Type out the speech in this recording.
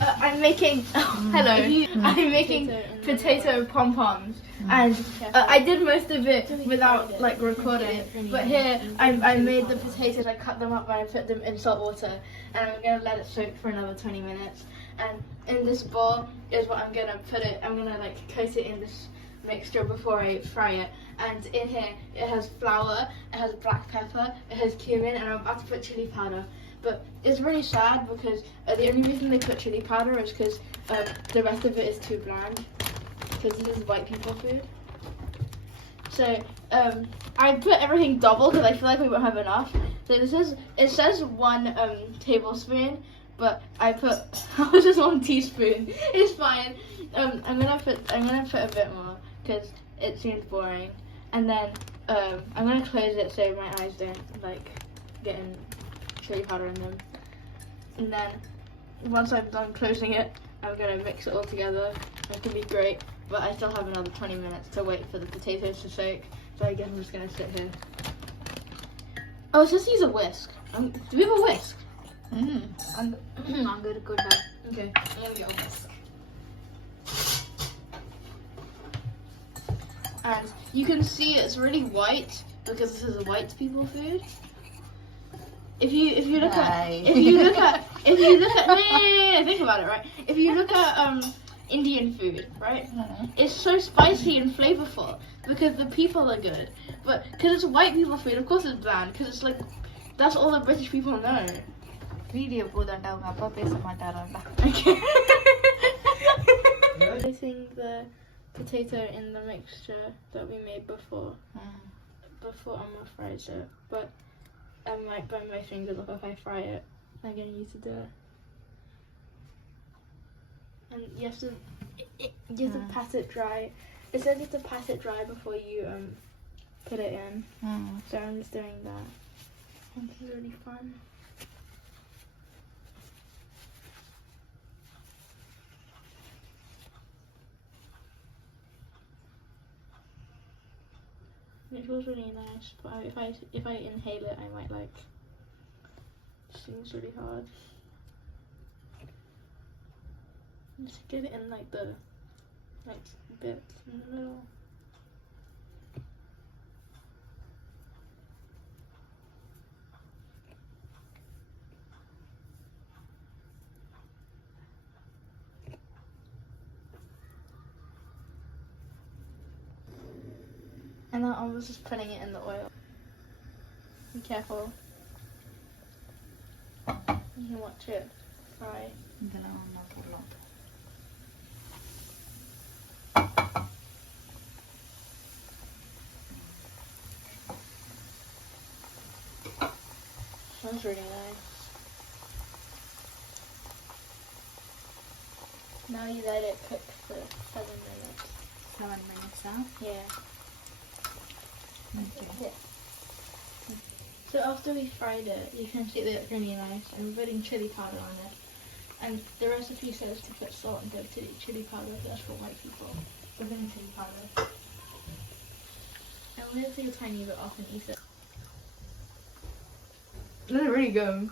I'm making. Hello. I'm making potato pom poms, and I did most of it without like recording. But here, I made the potatoes. I cut them up and I put them in salt water, and I'm gonna let it soak for another 20 minutes. And in this bowl is what I'm gonna put it. I'm gonna like coat it in this mixture before I fry it. And in here, it has flour, it has black pepper, it has cumin, and I'm about to put chili powder. But it's really sad because the only reason they put chili powder is because the rest of it is too bland. Because this is white people food. So I put everything double because I feel like we won't have enough. So it says 1 tablespoon, but I put just 1 teaspoon. It's fine. I'm gonna put a bit more because it seems boring. And then I'm gonna close it so my eyes don't like get in chili powder in them. And then once I'm done closing it, I'm gonna mix it all together. It's gonna be great, but I still have another 20 minutes to wait for the potatoes to soak. So I guess I'm just gonna sit here. Oh, it says use a whisk. Do we have a whisk? I'm gonna go down. Okay, I'm gonna get a whisk. And you can see it's really white because this is a white people food. If you look at think about it, right? If you look at Indian food, right? It's so spicy and flavorful because the people are good. But because it's white people food, of course it's bland because it's like that's all the British people know. Video போதாண்டா அப்பா பேச மாட்டாராண்டா. Okay. Placing the potato in the mixture that we made before Emma fries it, but I might burn my fingers off if I fry it. I'm getting used to do it. And you have to pat it dry. It says you have to pat it dry before you put it in. So I'm just doing that. And this is really fun. It feels really nice, but if I inhale it, I might like sneeze really hard. Just get it in like the bits in the middle. And now I was just putting it in the oil. Be careful. You can watch it fry. Smells really nice. Now you let it cook for 7 minutes. 7 minutes, huh? Yeah. Okay. So after we fried it, you can see that it's really nice. I'm putting chili powder on it. And the recipe says to put salt and go to chili powder, but that's for white people. So I'm putting chili powder. I'm going to take a tiny bit off and eat it. Let it really go.